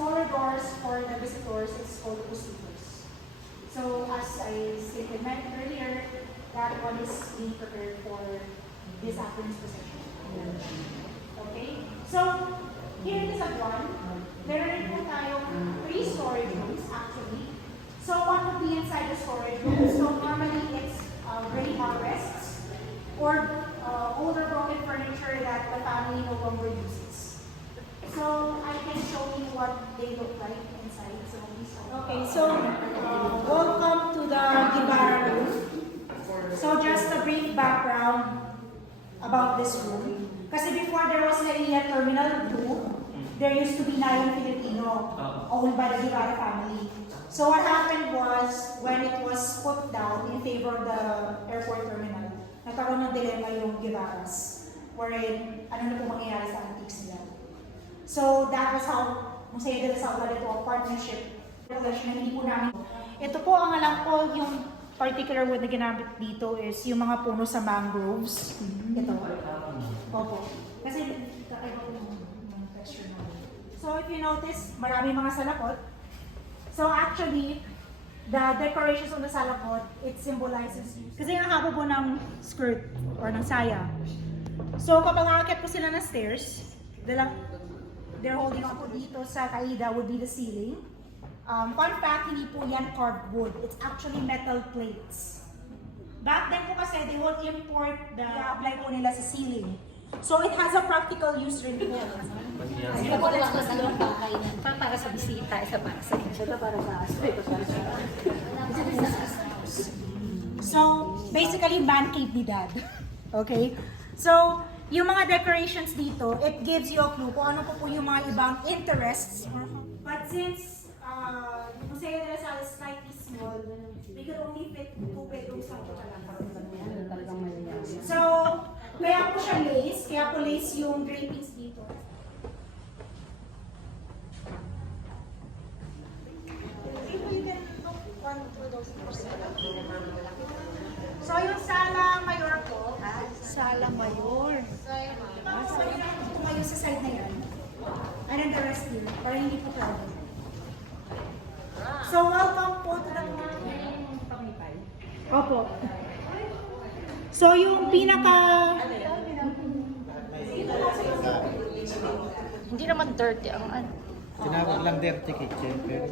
smaller doors for the visitors is called pusitors. So as I stated earlier, that one is being prepared for this afternoon's procession. Okay? So, here in the one, there are po tayong 3 storage rooms actually. So one would be inside the storage room. So normally it's ready armrests or older broken furniture that the family no longer uses. So I can show you what they look like inside. Okay, so welcome to the Guevara room. So just a brief background about this room. Kasi before there was NAIA Terminal 2, there used to be Nayan Filipino, owned by the Guevara family. So what happened was, when it was put down in favor of the airport terminal, nagkaroon ng dilemma yung Guevaras, wherein ano na po mangyayari sa antiques nila. So that was how Museo de la Saudade ito, a partnership relation na hindi po namin. Ito po ang alam ko, yung particular wood na ginamit dito is yung mga puno sa mangroves. Ito. Opo. Kasi kakaiba po yung texture namin. So if you notice, marami mga salakot. So actually, the decorations on the salakot, it symbolizes, kasi ang haba po ng skirt or ng saya. So kapag aakyat po sila ng stairs, they're holding on po dito sa kaida would be the ceiling. Fun fact, hindi po yan carved wood. It's actually metal plates. Back then po kasi, they will import the apply po nila sa ceiling. So it has a practical use rin po. Hindi po lang sa dalawang bakay na para sa bisita, isa para sa inyo. Ito para sa aso, ito para sa So, basically, man cave ni Dad. Okay? So, yung mga decorations dito, it gives you a clue kung ano po yung mga ibang interests. But since Museo de la Salle is slightly small, we could only fit 2 bedrooms lang po talaga. So, kaya po siya lace, kaya po lace yung drapings dito. So, yung sala mayor po. Sala Mayor. So, yung tumayo sa side na yan. And then the rest here, para hindi po crowded. So, welcome po to the Opo. So, yung pinaka... Hindi naman dirty ang ano. Tinawag lang dirty kitchen, pero